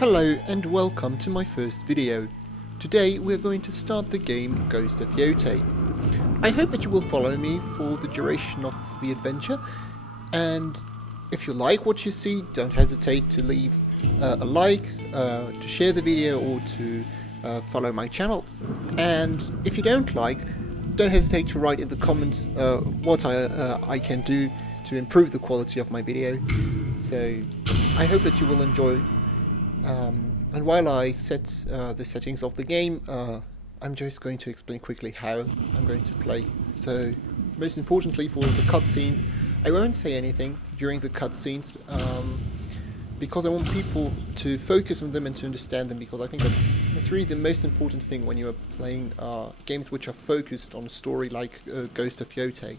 Hello and welcome to my first video. Today we're going to start the game Ghost of Yotei. I hope that you will follow me for the duration of the adventure, and if you like what you see, don't hesitate to leave a like, to share the video, or to follow my channel. And if you don't like, don't hesitate to write in the comments what I can do to improve the quality of my video. So I hope that you will enjoy. And while I set the settings of the game, I'm just going to explain quickly how I'm going to play. So, most importantly for the cutscenes, I won't say anything during the cutscenes, because I want people to focus on them and to understand them, because I think that's really the most important thing when you are playing games which are focused on a story like Ghost of Yotei.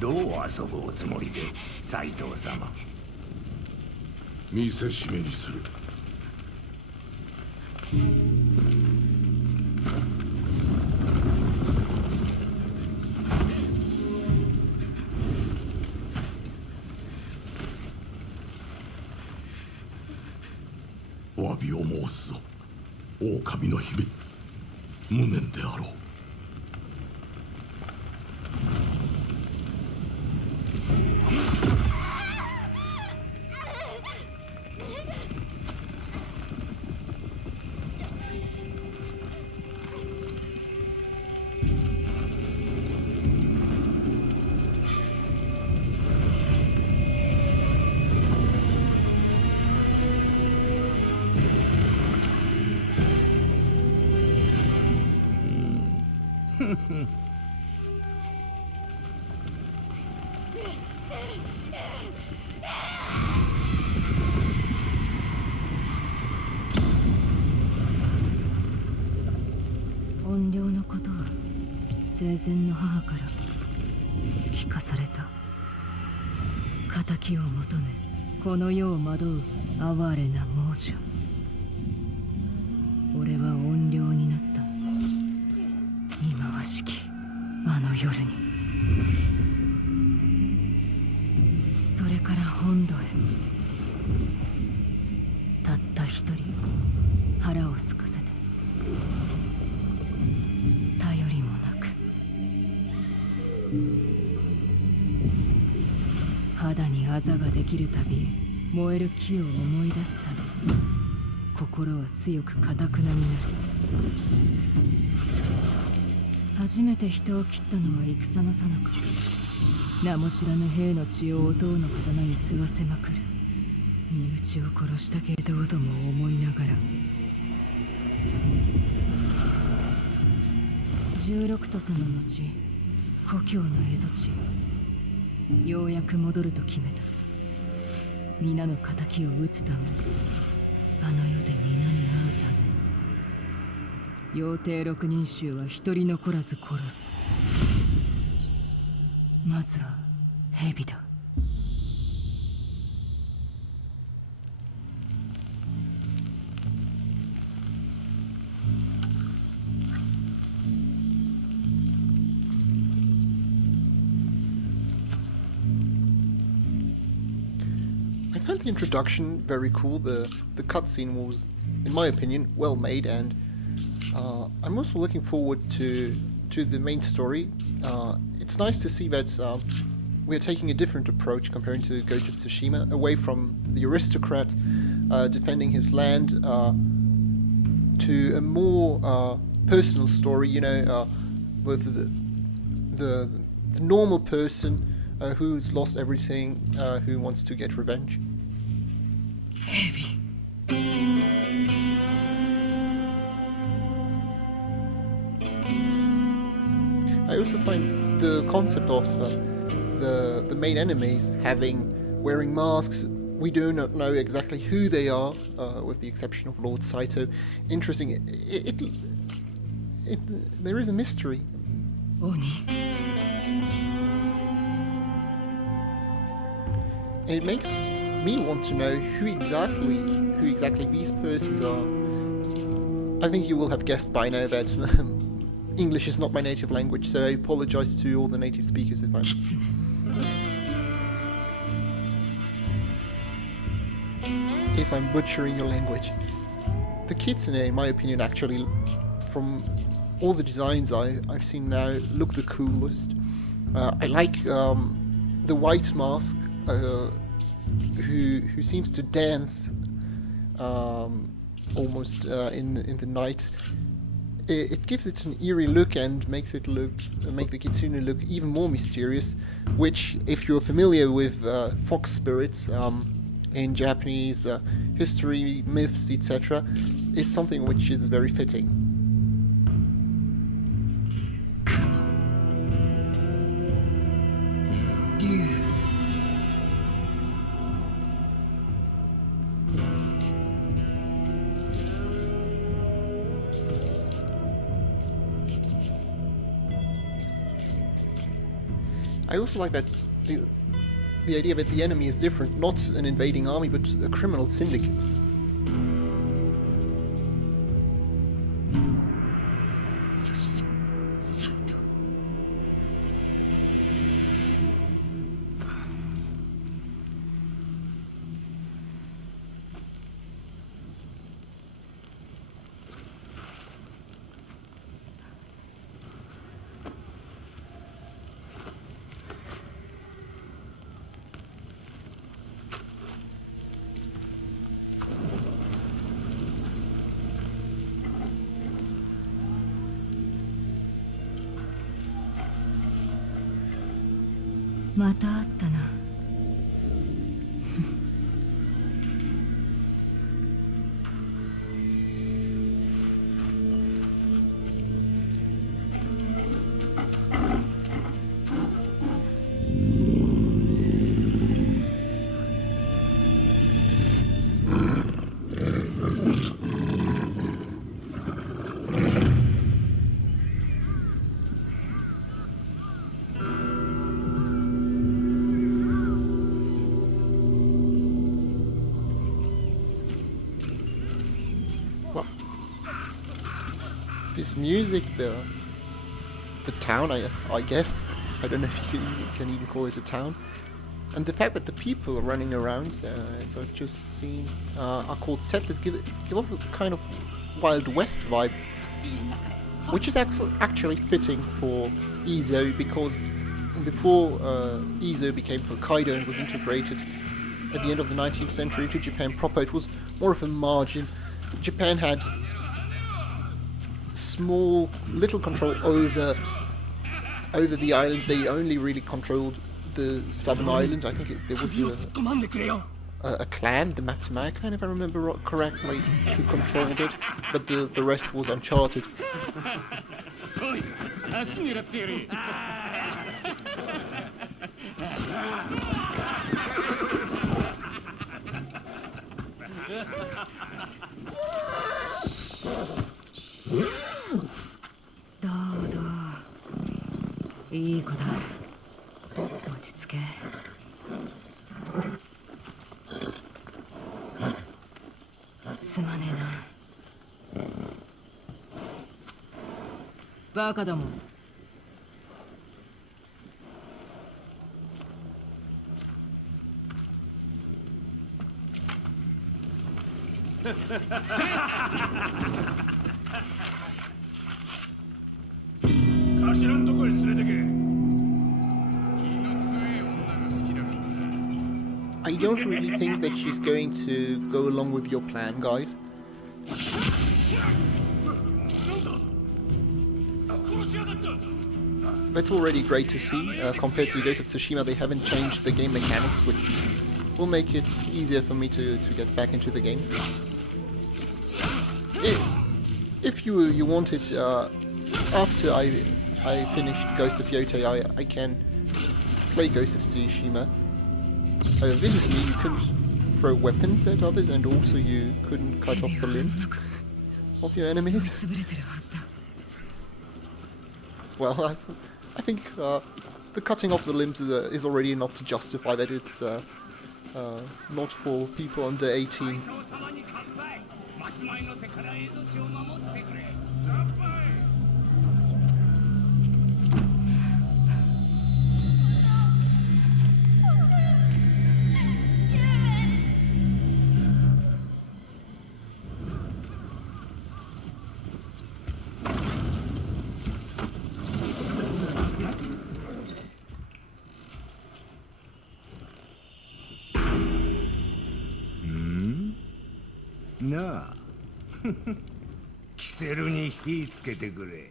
どう遊ぶおつもりで、斉藤様。見せしめにする。詫びを申すぞ、狼の姫。無念であろう。怨霊のことは生前の母から聞かされた。仇を求めこの世を惑う哀れな亡者。俺は怨霊になった。忌まわしきあの夜に。それから本土へたった一人腹を空かせて、頼りもなく肌にあざができるたび燃える木を思い出すたび心は強く堅くなになる。初めて人を切ったのは戦の最中。名も知らぬ兵の血を弟の刀に吸わせまくる。身内を殺したけどとも思いながら。16との後、故郷の蝦夷地。ようやく戻ると決めた。皆の仇を討つため、あの世で皆に会うため。妖帝六人衆は一人残らず殺す。まずは蛇だ。I found the introduction very cool. The cutscene was, in my opinion, well made, and I'm also looking forward to the main story. It's nice to see that we're taking a different approach comparing to Ghost of Tsushima, away from the aristocrat defending his land to a more personal story, you know, with the normal person who's lost everything, who wants to get revenge. Heavy. I also find the concept of the main enemies wearing masks We do not know exactly who they are, with the exception of Lord Saito. Interesting. There is a mystery. Oni. And it makes me want to know who exactly these persons are. I think you will have guessed by now that English is not my native language, so I apologize to all the native speakers if I'm butchering your language. The kitsune, in my opinion, actually, from all the designs I've seen now, look the coolest. I like the white mask, who seems to dance almost in the night. It gives it an eerie look and make the kitsune look even more mysterious. Which, if you're familiar with fox spirits in Japanese history, myths, etc., is something which is very fitting. I also like that the idea that the enemy is different, not an invading army, but a criminal syndicate. This music, the town, I guess. I don't know if you can even call it a town. And the fact that the people running around, as I've just seen, are called settlers, give off a kind of Wild West vibe, which is actually fitting for Izo, because before Izo became Hokkaido and was integrated at the end of the 19th century to Japan proper, it was more of a margin. Japan had little control over the island. They only really controlled the southern island. I think there was a clan, the Matsumae clan, if I remember correctly, who controlled it, but the rest was uncharted. I don't really think that she's going to go along with your plan, guys. That's already great to see. Compared to Ghost of Tsushima, they haven't changed the game mechanics, which will make it easier for me to get back into the game. If you wanted, after I finished Ghost of Yotei, I can play Ghost of Tsushima. This is me. You can throw weapons at others, and also you couldn't cut off the limbs of your enemies. 潰れてるはずだ。 Well, I think the cutting off the limbs is already enough to justify that it's not for people under 18. 様に乾杯。松前の手から蝦夷地を守ってくれ。なあキセルに火つけてくれ。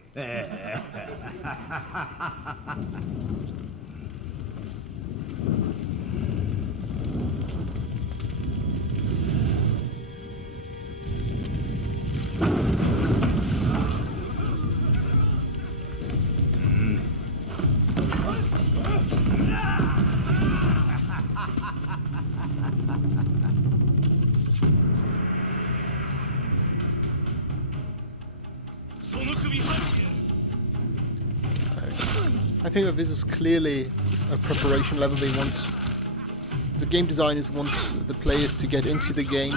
I think that this is clearly a preparation level. The game designers want the players to get into the game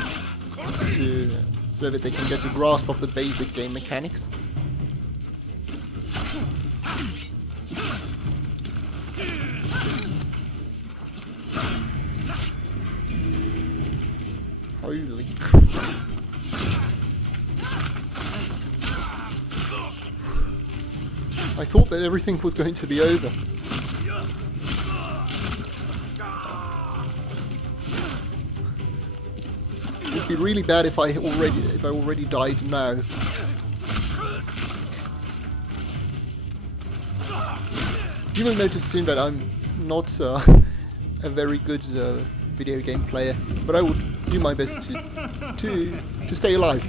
so that they can get a grasp of the basic game mechanics. Holy crap. I thought that everything was going to be over. It would be really bad if I already died now. You will notice soon that I'm not a very good video game player, but I will do my best to stay alive.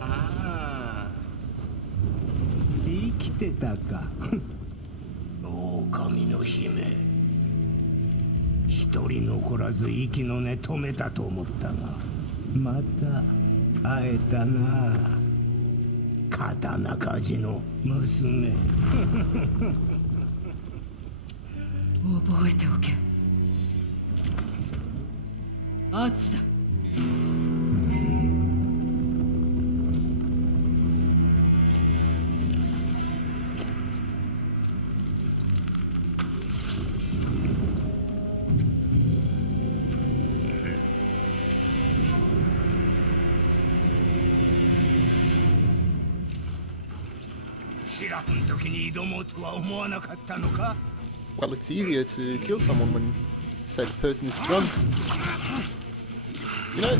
Ah, 生きてたか。狼の姫。一人残らず息の根止めたと思ったが、また会えたな。刀鍛冶の娘。覚えておけ。アツだ。シラフの時に挑もうとは思わなかったのか? Well, it's easier to kill someone when said person is drunk. You know,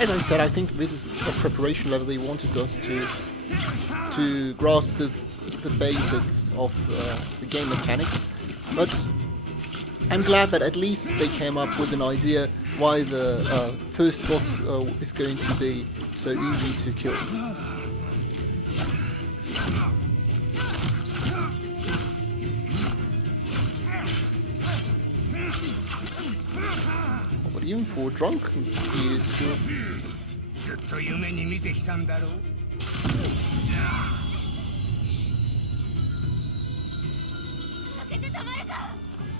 as I said, I think this is a preparation level they wanted us to grasp the basics of the game mechanics. But I'm glad that at least they came up with an idea why the first boss is going to be so easy to kill. But even for drunk, he is still... ずっと夢に見てきたんだろう?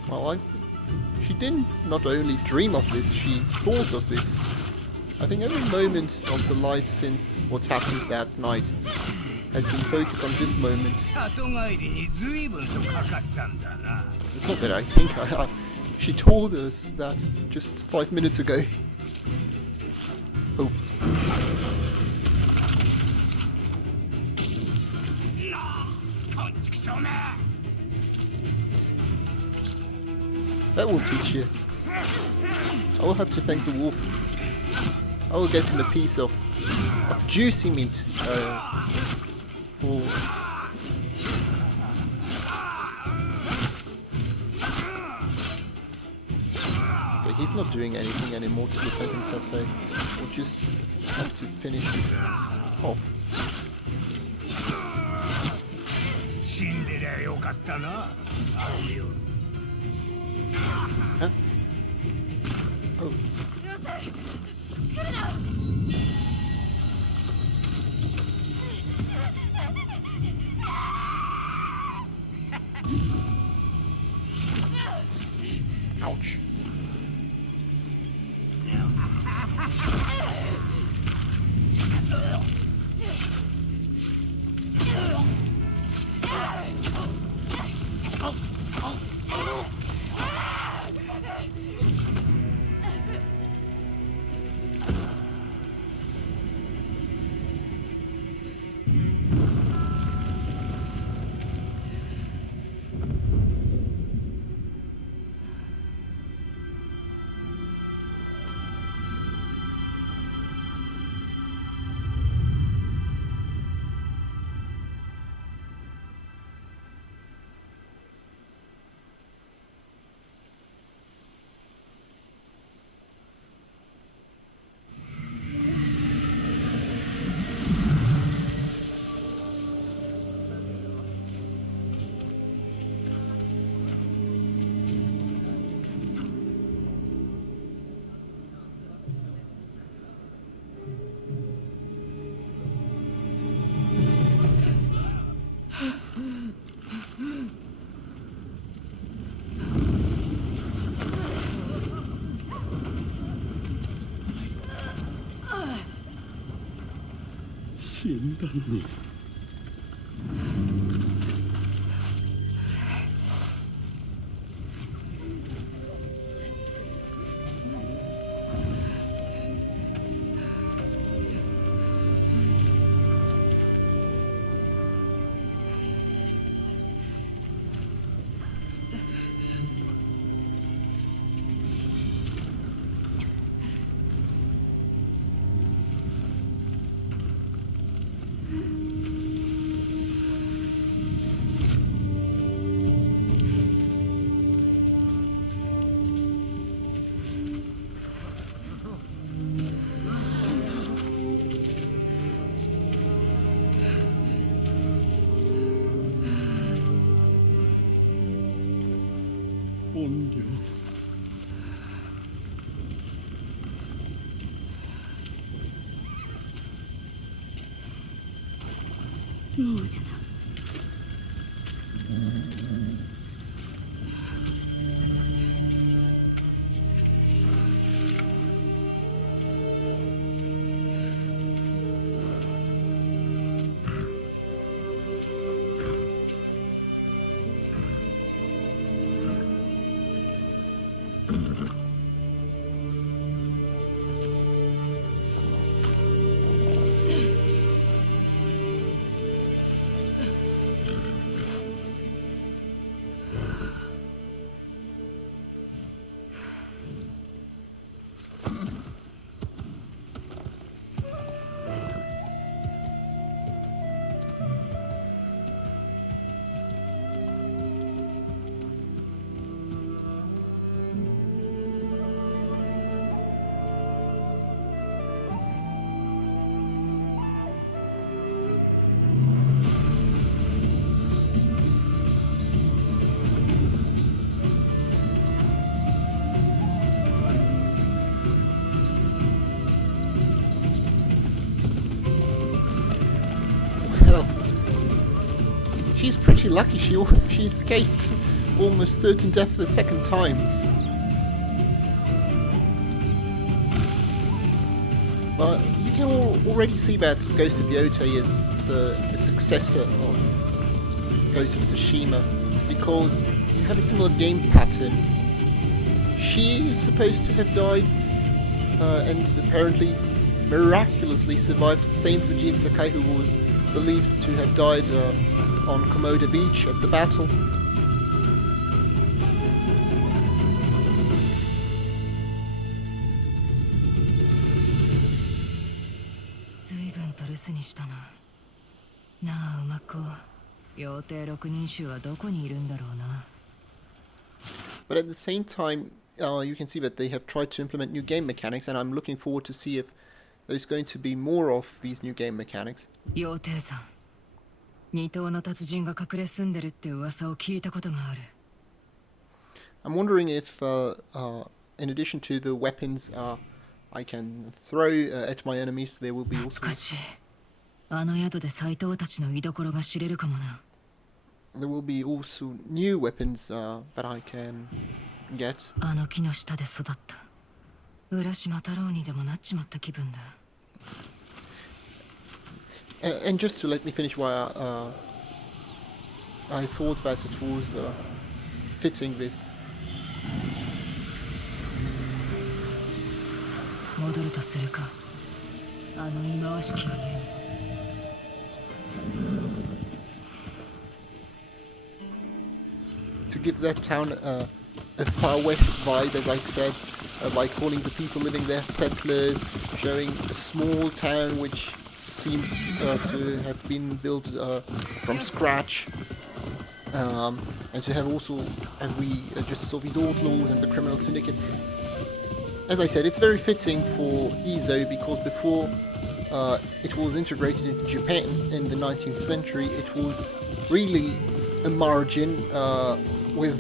Well, she didn't not only dream of this, she thought of this. I think every moment of the life since what's happened that night has been focused on this moment. It's not that I think, she told us that just 5 minutes ago. Oh. That will teach you. I will have to thank the wolf. I will get him a piece of juicy meat for... He's not doing anything anymore to defend himself, so we'll just have to finish off. 死んでりゃよかったな。Huh? Oh. Yotei! 来るな! Ouch. She's pretty lucky she escaped almost certain death the second time. But you can already see that Ghost of Yotei is the successor of Ghost of Tsushima, because you have a similar game pattern. She is supposed to have died and apparently miraculously survived. Same for Jin Sakai, who was believed to have died on Komoda Beach at the battle. 随分と留守にしたな。なあ、馬子。妖帝六人衆はどこにいるんだろうな。But at the same time, you can see that they have tried to implement new game mechanics, and I'm looking forward to see if there's going to be more of these new game mechanics. 妖帝さん、二頭の達人が隠れ住んでるって噂を聞いたことがある。I'm wondering if, in addition to the weapons I can throw at my enemies, there will be 懐 also かしい。あの宿で斎藤たちの居所が知れるかもな。there will be also new weapons that I can get. あの木の下で育った。浦島太郎にでもなっちまった気分だ。And just to let me finish why I thought that it was fitting this. 戻るとするか。あの忌まわしき家に。To give that town a far west vibe, as I said, by calling the people living there settlers, showing a small town which seemed to have been built from scratch, and to have also, as we just saw, these outlaws and the criminal syndicate. As I said, it's very fitting for Izo because before it was integrated into Japan in the 19th century, it was really a margin with,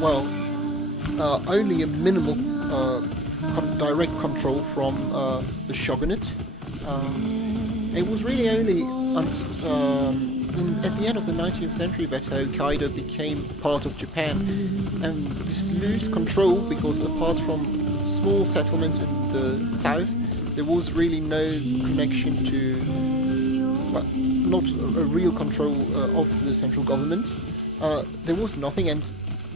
well, only a minimal direct control from the shogunate. It was really only at the end of the 19th century that Hokkaido became part of Japan, and this loose control, because apart from small settlements in the south, there was really no connection to, well, not a real control of the central government. There was nothing, and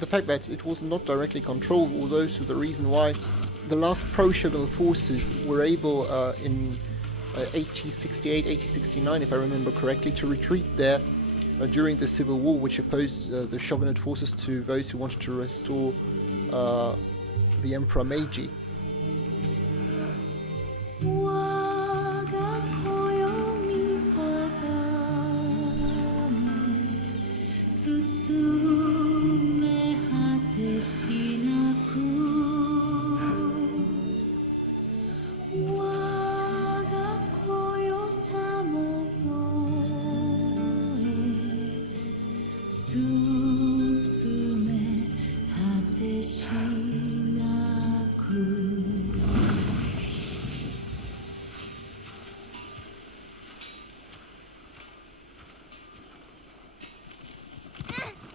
the fact that it was not directly controlled was also the reason why the last pro-shogunal forces were able in 1868, 1869, if I remember correctly, to retreat there during the Civil War, which opposed the shogunate forces to those who wanted to restore the Emperor Meiji.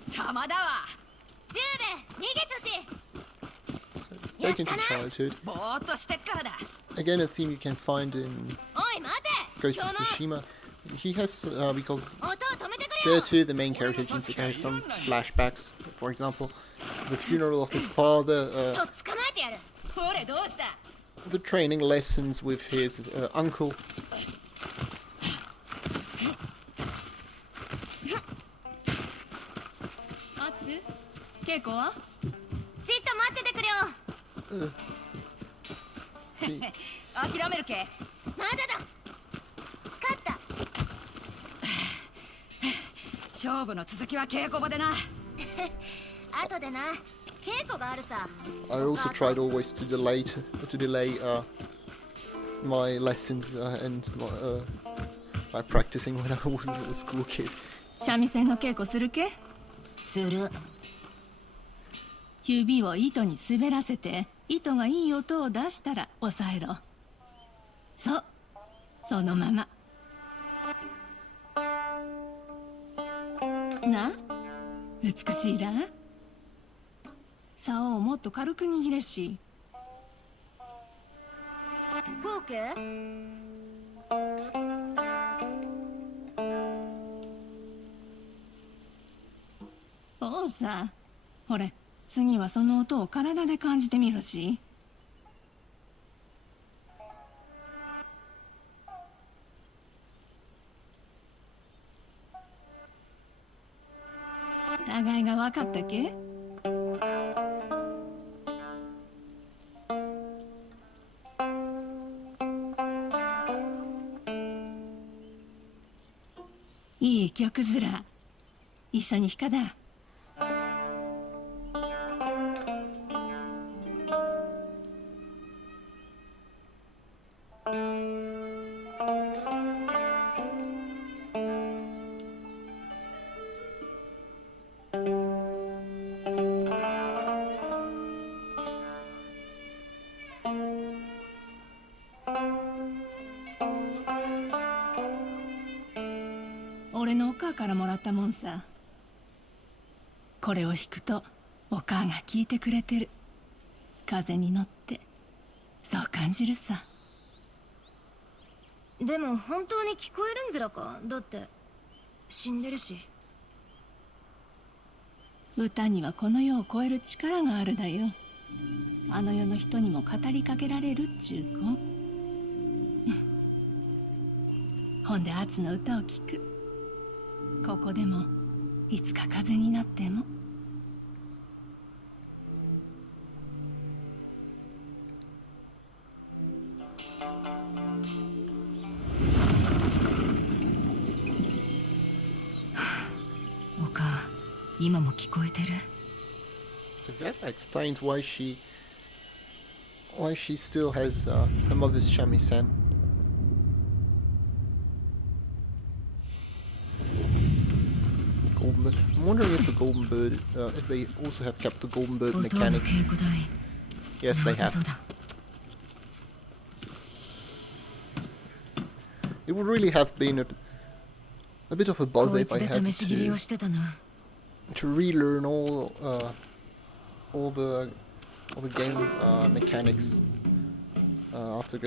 邪魔だわ。十兵衛、逃げちょし。 Back into childhood. ぼーっとしてっからだ。 Again, a theme you can find in おい、待て。 Ghost of Tsushima. He has, because 音を止めてくれ there よ。 too, the main character Jinsuke has some flashbacks. For example, the funeral of his father, と捕まえてやる。ほれ、どうした。 the training lessons with his uncle. アツ、稽古は？ちっと待っててくれよ。諦めるけ？まだだ。勝った。勝負の続きは稽古場でな。後でな。稽古があるさ。I also tried always to delay my lessons and by practicing when I was a school kid. 三味線の稽古するけ？する。指を糸に滑らせて、糸がいい音を出したら押さえろ。そう、そのまま。な、美しいら。竿をもっと軽く握れし。こうけ？おうさ、ほれ、次はその音を体で感じてみろし。互いが分かったけ？いい曲面、一緒に弾かだ。俺のお母からもらったもんさ。これを弾くとお母が聞いてくれてる。風に乗ってそう感じるさ。でも本当に聞こえるんずらか？だって死んでるし。歌にはこの世を超える力があるだよ。あの世の人にも語りかけられるっちゅう子。ほんでアツの歌を聴く。ここでもいつか風になっても。お母、今も聞こえてる？ So that explains why she still has her mother's shamisen. Golden bird. I'm wondering if the golden bird, if they also have kept the golden bird 音の mechanic. 稽古台 Yes, they 直せ have. そうだ。 It would really have been a bit of a こ bother い if つ I で had 試し切りをしてたな。 to relearn all the game mechanics after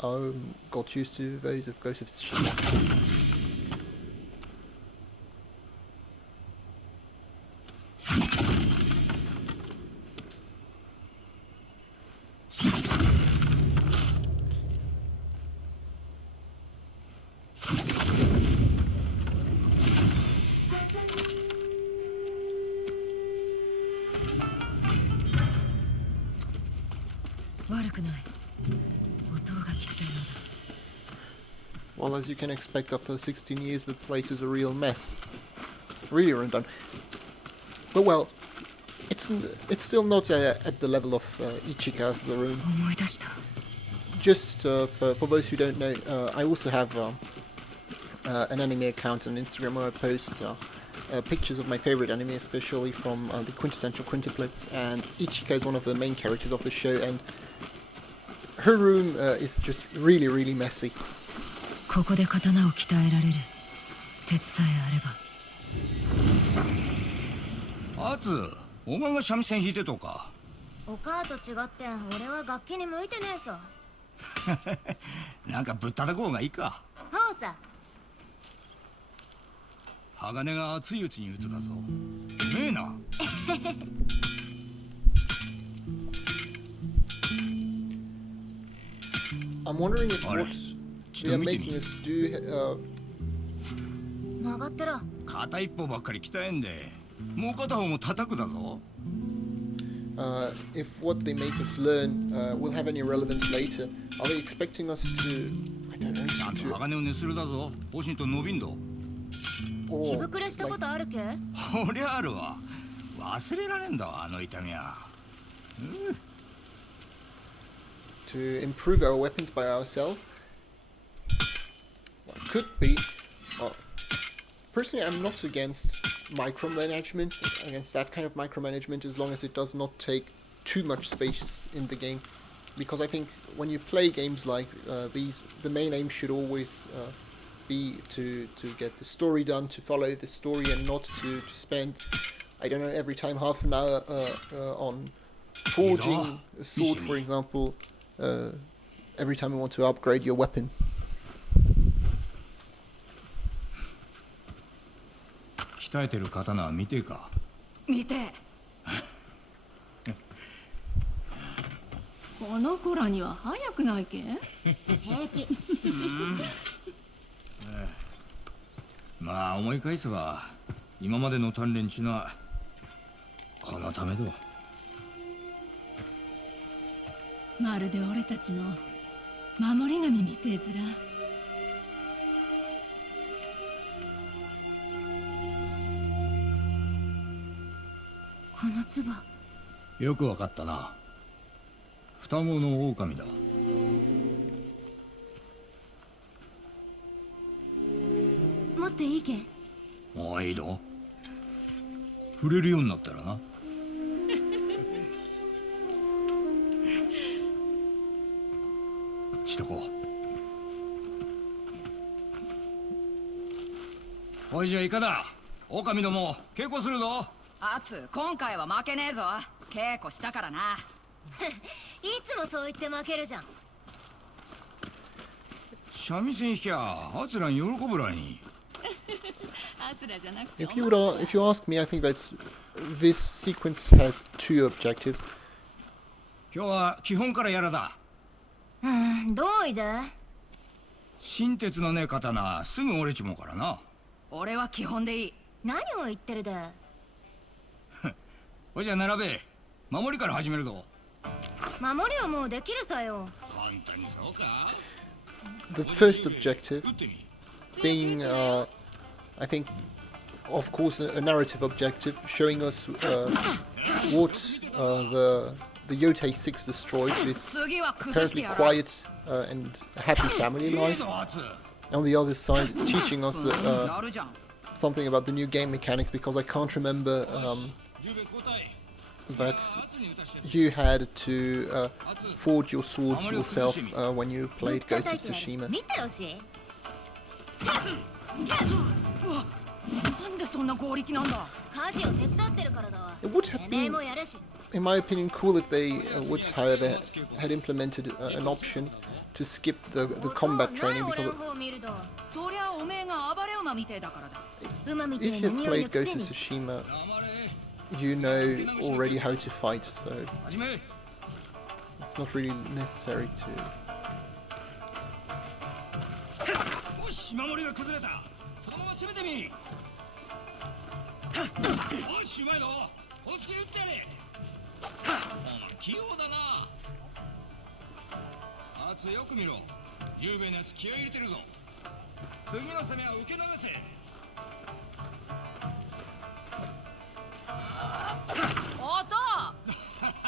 I got used to those of Ghost of Tsushima. Well, as you can expect, after 16 years, the place is a real mess. Really undone. But well, it's still not at the level of Ichika's room. 思い出した。 Just for those who don't know, I also have an anime account on Instagram where I post pictures of my favorite anime, especially from the quintessential quintuplets, and Ichika is one of the main characters of the show, and her room is just really, really messy. ここで刀を鍛えられる。鉄さえあれば。アツ、お前が三味線弾いてとか。お母と違って俺は楽器に向いてねえさ。なんかぶったたこうがいいか。ほうさ。鋼が熱いうちに打つだぞ。うめえな。I'm wondering if what they are 見て making み。 us do 曲がってろ。片一方ばっかり鍛えんで、もう片方も叩くだぞ。if what they make us learn will have any relevance later. Are they expecting us to, I don't ちゃん know, と鋼を熱するだぞ。おしんと伸びんど。日 or 膨れしたこ like, とあるけ？こりゃあるわ。忘れられんだわ、あの痛みは。to improve our weapons by ourselves? Well, could be. Personally, I'm not against micromanagement, against that kind of micromanagement, as long as it does not take too much space in the game. Because I think when you play games like these, the main aim should always be to get the story done, to follow the story, and not to spend, I don't know, every time half an hour on forging a sword, for example, every time you want to upgrade your weapon. 鍛えてる刀は見てえか。見て。この子らには早くないけ？平気。まあ思い返せば今までの鍛錬ちのはこのためだ。まるで俺たちの守り神みてえずら。この唾。よくわかったな。双子の狼だ。持っていいけ？もういいの？触れるようになったらな。しとこう。おいじゃいかだ。狼ども稽古するぞ。アツ、今回は負けねえぞ。稽古したからな。いつもそう言って負けるじゃん。三味線弾きゃあつらん喜ぶらに。アズラじゃなくて If you ask me, I think that this sequence has two objectives. 今日は基本からやらだ。どういで？新鉄のね刀すぐ折れちもうからな。俺は基本でいい。何を言ってるで？おいじゃ並べ。守りから始めるぞ。守りはもうできるさよ。本当にそうか。 The first objective being, I think, of course, a narrative objective, showing us what the Yotei 6 destroyed, this 次は崩して apparently やろう。 quiet and happy family いい life. ぞアツ。 On the other side, teaching us やるじゃん。 something about the new game mechanics, because I can't remember 十兵衛交代。 that アツに打たして。 you had to forge your swords yourself when you played Ghost of Tsushima. 見てろし。なんでそんな合力なんだ。家事を手伝ってるからだわ。 It would て have めえ been, もやるし。 in my opinion, cool if they would, however, had implemented an option to skip the combat ない training, 俺の because 方見ると。そりゃおめえが暴れ馬みてえだからだ。馬みて if え you've な匂い played のくせ Ghost of に。 Tsushima, 黙れ。 you know already how to fight, so 始め。 it's not really necessary to... よし守りが崩れた。そのまま攻めてみ。よしうまいぞ。この隙に打ってやれ。お前器用だな。アツよく見ろ。十兵衛のやつ気合い入れてるぞ。次の攻めは受け流せ。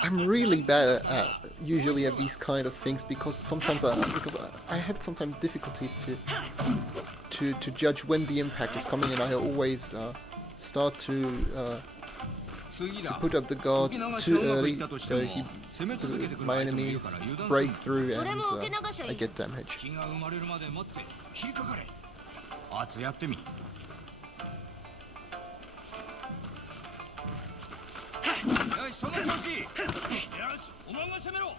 I'm really bad at usually at these kind of things, because sometimes I have sometimes difficulties to judge when the impact is coming, and I always start to put up the guard too early, so my enemies break through and I get damage. 隙が生まれるまで待って切りかかれ。アツやってみ。よしその調子。よしお前が攻めろ。う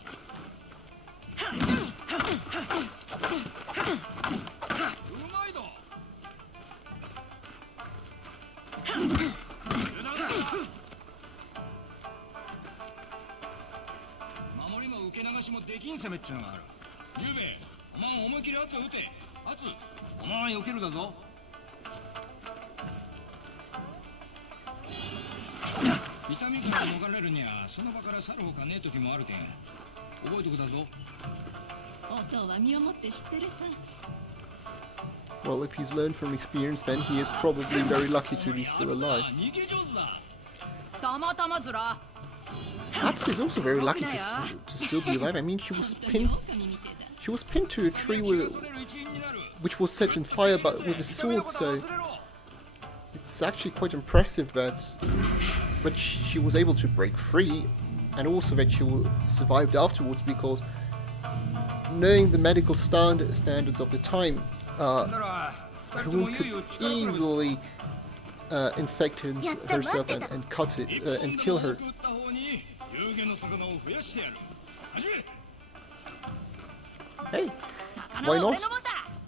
まいぞ。守りも受け流しもできん攻めっちゅうのがある。十兵衛お前思い切りアツを撃て。アツお前は避けるだぞ。痛みから逃れるにはその場から去るほかねえ時もあるけん覚えとくだぞ。お父は身をもって知ってるさ。 Well, if he's learned from experience, then he is probably very lucky to be still alive. 逃げ上手だ。たまたまずら。 Atsu is also very lucky to still be alive. I mean, she was pinned to a tree which was set on fire but with a sword, so it's actually quite impressive that she was able to break free, and also that she survived afterwards, because knowing the medical standards of the time, Harun could easily infect herself and cut it and kill her. Hey, why not?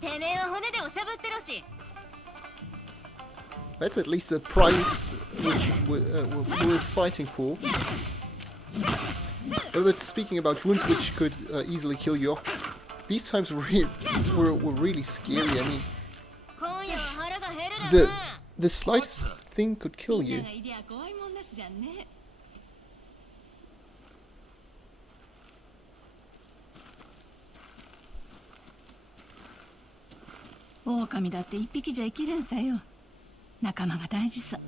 てめえは骨でおしゃぶってろし。 That's at least a prize which is we're fighting for. But speaking about wounds which could easily kill you off, these times were really scary. I mean, 今夜は腹が減るだな。 the slightest thing could kill みん you. ながいりゃ怖いもんなしじゃんね。狼だって一匹じゃ生きれんさよ。仲間が大事さ。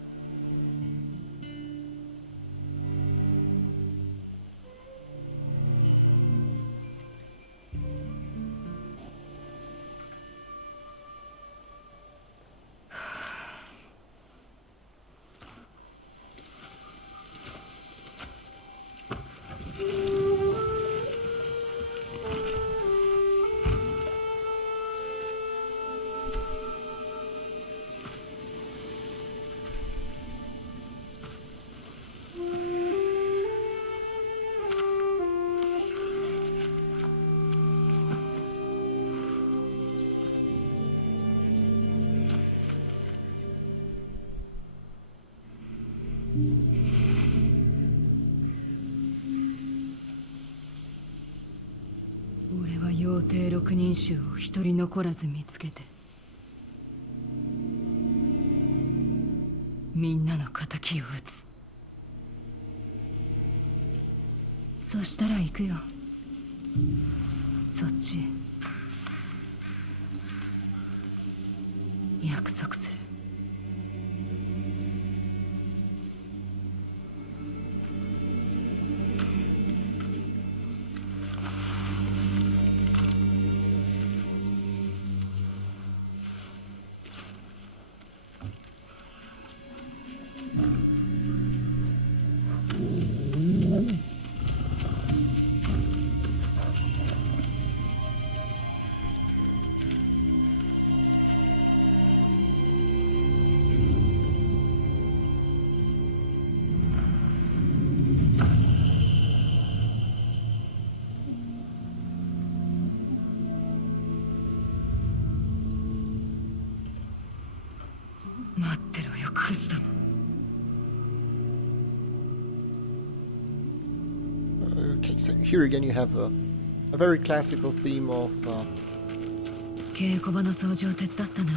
は妖帝六人衆を一人残らず見つけてみんなの仇を討つ。そしたら行くよ、そっちへ。約束する。待ってろよ、クズども。Okay, so here again you have a very classical theme稽古場の掃除を手伝ったな。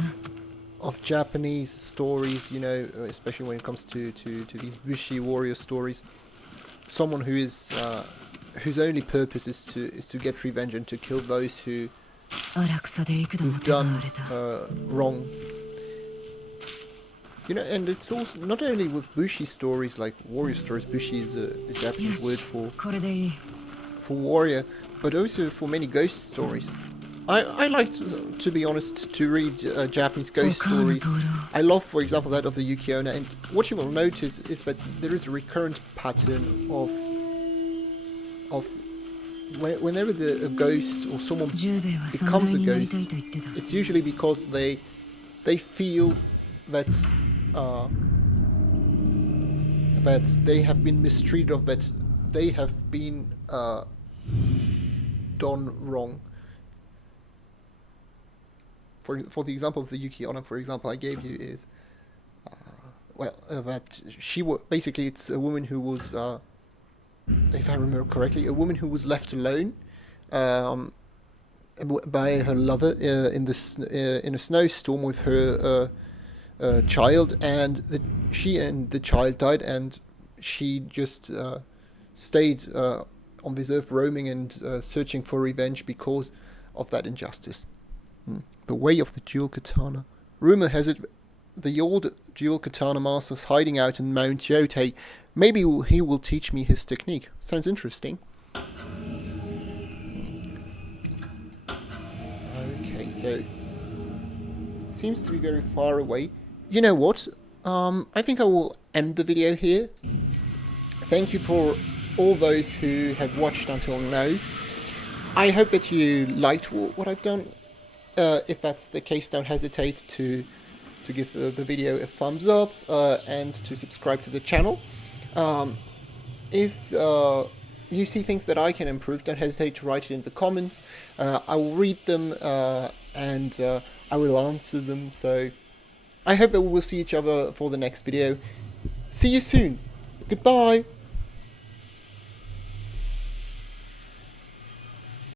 of Japanese stories, you know, especially when it comes to these Bushi warrior stories. Someone who is whose only purpose is to get revenge and to kill those who've 荒草で幾度も手が done 荒れた。 wrong. You know, and it's also not only with Bushi stories like warrior stories. Bushi is a Japanese word よし、これでいい。 for warrior, but also for many ghost stories. I like, to be honest, to read Japanese ghost stories. I love, for example, that of the Yuki-onna, and what you will notice is that there is a recurrent pattern of whenever a ghost or someone 十兵衛は becomes 侍 a になりた ghost, いと言ってた。 it's usually because they feel that that they have been mistreated, or that they have been done wrong. For the example of the Yuki-onna, for example, I gave you is that she was basically, it's a woman who was, if I remember correctly, a woman who was left alone by her lover in a snowstorm with her child, and she and the child died, and she just stayed on this earth, roaming and searching for revenge because of that injustice. The way of the dual katana. Rumor has it the old dual katana master's hiding out in Mount Yotei. Maybe he will teach me his technique. Sounds interesting. Okay, so seems to be very far away. You know what? I think I will end the video here. Thank you for all those who have watched until now. I hope that you liked what I've done. If that's the case, don't hesitate to give the video a thumbs up and to subscribe to the channel. If you see things that I can improve, don't hesitate to write it in the comments. I will read them and I will answer them. So I hope that we will see each other for the next video. See you soon. Goodbye.